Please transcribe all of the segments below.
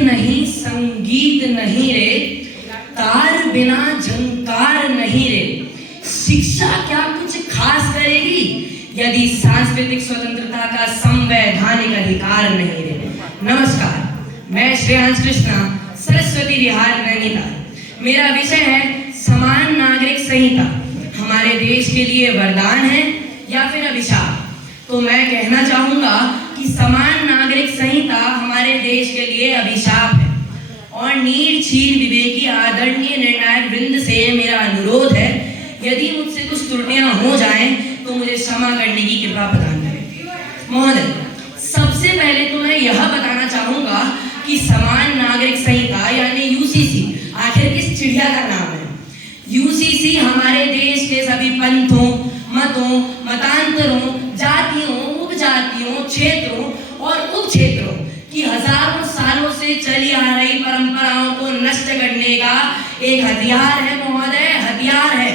नहीं संगीत नहीं रे, तार बिना झंकार नहीं रे। शिक्षा क्या कुछ खास करेगी यदि सांस्कृतिक स्वतंत्रता का संवैधानिक अधिकार नहीं रे। नमस्कार, मैं श्रेयांश कृष्णा, सरस्वती विहार नैनीताल। मेरा विषय है समान नागरिक संहिता हमारे देश के लिए वरदान है या फिर अभिशाप। तो मैं कहना चाहूंगा कि समान नागरिक संहिता हमारे देश के लिए अभिशाप है और नीर छीर विवेकी आदरणीय निर्णायक वृंद से मेरा अनुरोध है, यदि मुझसे कुछ त्रुटियां हो जाएं तो मुझे क्षमा करने की कृपा प्रदान करें। महोदय, सबसे पहले तो मैं यह बताना चाहूंगा कि समान नागरिक संहिता यानी यूसीसी आखिर किस चिड़िया का नाम है। यूसीसी हमारे देश के सभी पंथों, मतों, मतांतरों, जातियों, उपजातियों, क्षेत्रों और उप क्षेत्रों की हजारों सालों से चली आ रही परंपराओं को नष्ट करने का एक हथियार है महोदय, हथियार है।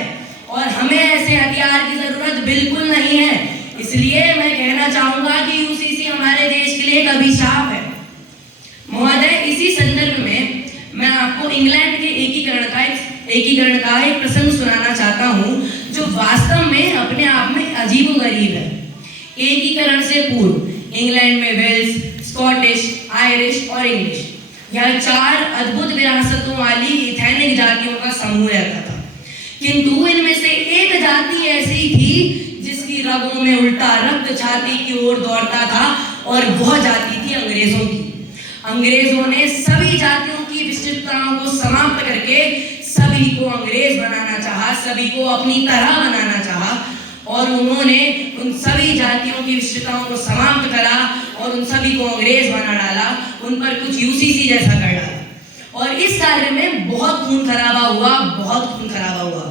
और हमें ऐसे हथियार की जरूरत बिल्कुल नहीं है। इसलिए मैं कहना चाहूंगा कि यूसीसी हमारे देश के लिए एक अभिशाप है। महोदय, इसी संदर्भ में मैं आपको इंग्लैंड के एकीकरण का एक प्रसंग सुनाना चाहता हूं, जो वास्तव में अपने आप में अजीबोगरीब है। एकीकरण से पूर्व इंग्लैंड में वेल्स, स्कॉटिश, आयरिश और इंग्लिश, यह चार अद्भुत विरासतों वाली इथेनिक जातियों का समूह रहता था। किंतु इनमें से एक जाति ऐसी थी जिसकी रगों में उल्टा रक्त छाती की ओर दौड़ता था, और वह जाति थी अंग्रेजों की। अंग्रेजों ने सभी जातियों की विशिष्टताओं को समाप्त करके सभी को अंग्रेज बनाना चाहा, सभी को अपनी तरह बनाना चाहा, और उन्होंने उन सभी जातियों की विशिष्टताओं को समाप्त करा और उन सभी को अंग्रेज बना डाला, उन पर कुछ यूसीसी जैसा कर डाला। और इस कार्य में बहुत खून खराबा हुआ, बहुत खून खराबा हुआ।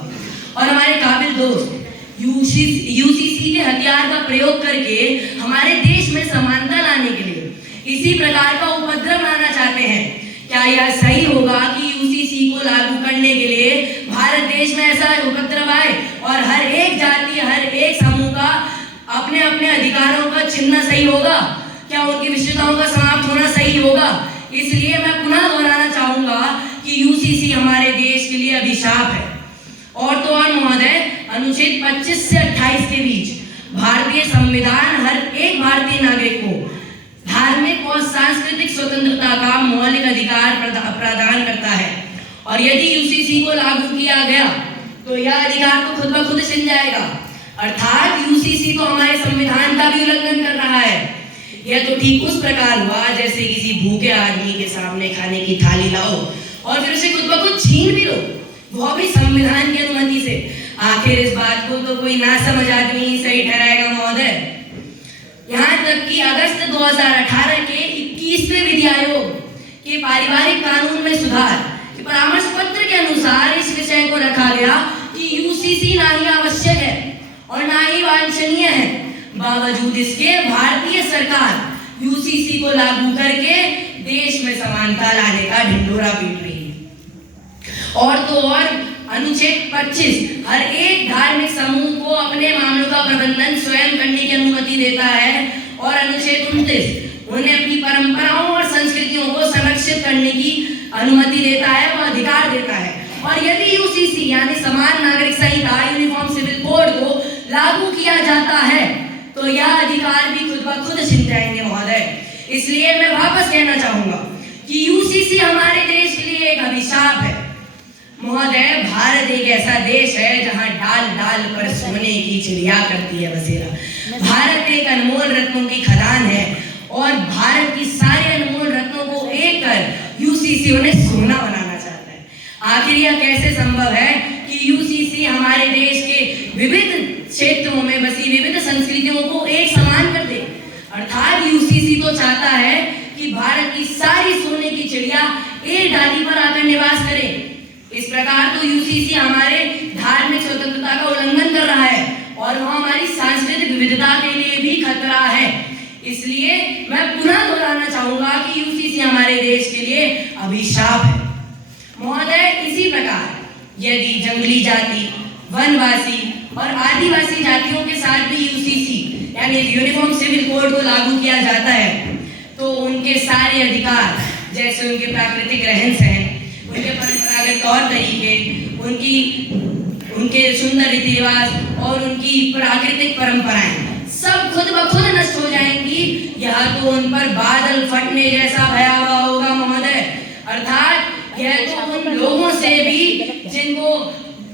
और हमारे काबिल दोस्त यूसीसी के हथियार का प्रयोग करके हमारे देश में समानता लाने के लिए इसी प्रकार का उपद्रव लाना चाहते हैं। क्या यह सही होगा कि यूसीसी को लागू करने के लिए भारत देश में ऐसा उपद्रव आए और हर एक जाति, हर एक समूह का अपने अपने अधिकारों का छीनना सही होगा? क्या उनकी विशेषताओं का समाप्त होना सही होगा? इसलिए मैं पुनः दोहराना चाहूंगा कि यूसीसी हमारे देश के लिए अभिशाप है। और तो और महोदय, अनुच्छेद 25 से 28 के बीच भारतीय संविधान हर एक भारतीय नागरिक को धार्मिक और सांस्कृतिक स्वतंत्रता का मौलिक अधिकार प्रदान करता है। और यदि यूसीसी को लागू किया गया तो यह अधिकार तो खुद ब खुद छिन जाएगा। अर्थात यूसीसी तो हमारे संविधान का भी उल्लंघन कर रहा है। यह तो ठीक उस प्रकार हुआ जैसे किसी भूखे आदमी के सामने खाने की थाली लाओ और फिर उसे खुद ब खुद छीन भी लो, वह भी संविधान की अनुमति से। आखिर इस बात को तो कोई नासमझ आदमी ही सही ठहराएगा महोदय। यहाँ तक कि अगस्त 2018 के 21वें विधि आयोग के पारिवारिक कानून में सुधार के परामर्श पत्र के अनुसार इस विषय को रखा गया कि यूसीसी ना ही आवश्यक है और ना ही वांछनीय है। बावजूद इसके भारतीय सरकार यूसीसी को लागू करके देश में समानता लाने का ढिंढोरा पीट रही है। और तो और अनुच्छेद 25 हर एक धार्मिक समूह को अपने मामलों का प्रबंधन स्वयं करने की अनुमति देता है, और अनुच्छेद 29 उन्हें अपनी परंपराओं और संस्कृतियों को संरक्षित करने की अनुमति देता है, वह अधिकार देता है। और यदि यूसीसी यानी समान नागरिक संहिता, यूनिफॉर्म सिविल कोड को लागू किया जाता है तो यह अधिकार भी खुद ब खुद छिन जाएंगे महोदय। इसलिए मैं वापस कहना चाहूंगा कि यूसीसी हमारे देश के लिए एक अभिशाप है महोदय। भारत एक ऐसा देश है जहां डाल डाल पर सोने की चिड़िया करती है बसेरा। भारत एक अनमोल रत्नों की खदान है और भारत की सारे अनमोल रत्नों को एक कर यूसीसी उन्हें सोना बनाना चाहता है। आखिर यह कैसे संभव है कि यूसीसी हमारे देश के विविध क्षेत्रों में बसी विविध संस्कृतियों को एक समान कर दे? अर्थात यूसीसी तो चाहता है कि भारत की सारी सोने की चिड़िया एक डाली पर आकर निवास करे। इस प्रकार तो यूसीसी हमारे धार्मिक स्वतंत्रता का उल्लंघन कर रहा है और वह हमारी सांस्कृतिक विविधता के लिए भी खतरा है। इसलिए मैं पुनः दोहराना चाहूंगा कि यूसीसी हमारे देश के लिए अभिशाप है महोदय। इसी प्रकार यदि जंगली जाति, वनवासी और आदिवासी जातियों के साथ भी यूसीसी यानी यूनिफॉर्म सिविल कोड को लागू किया जाता है तो उनके सारे अधिकार जैसे उनके प्राकृतिक रहन सहन, उनके परंपरागत तौर तरीके, उनके सुंदर रीति रिवाज और उनकी प्राकृतिक परंपराएं सब खुद ब खुद नष्ट हो जाएंगी, यह तो उन पर बादल फटने जैसा भयावह होगा महोदय। अर्थात यह तो उन लोगों से भी जिनको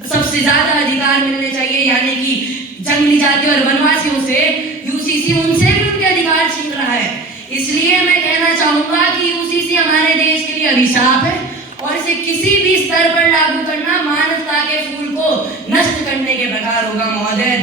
सबसे ज्यादा अधिकार मिलने चाहिए, यानी कि जंगली जाति और वनवासियों से, यूसीसी उनसे भी उनके अधिकार छीन रहा है। इसलिए मैं कहना चाहूंगा कि यूसीसी हमारे देश के लिए अभिशाप है और इसे किसी भी स्तर पर लागू करना मानवता के फूल को नष्ट करने के प्रकार होगा महोदय।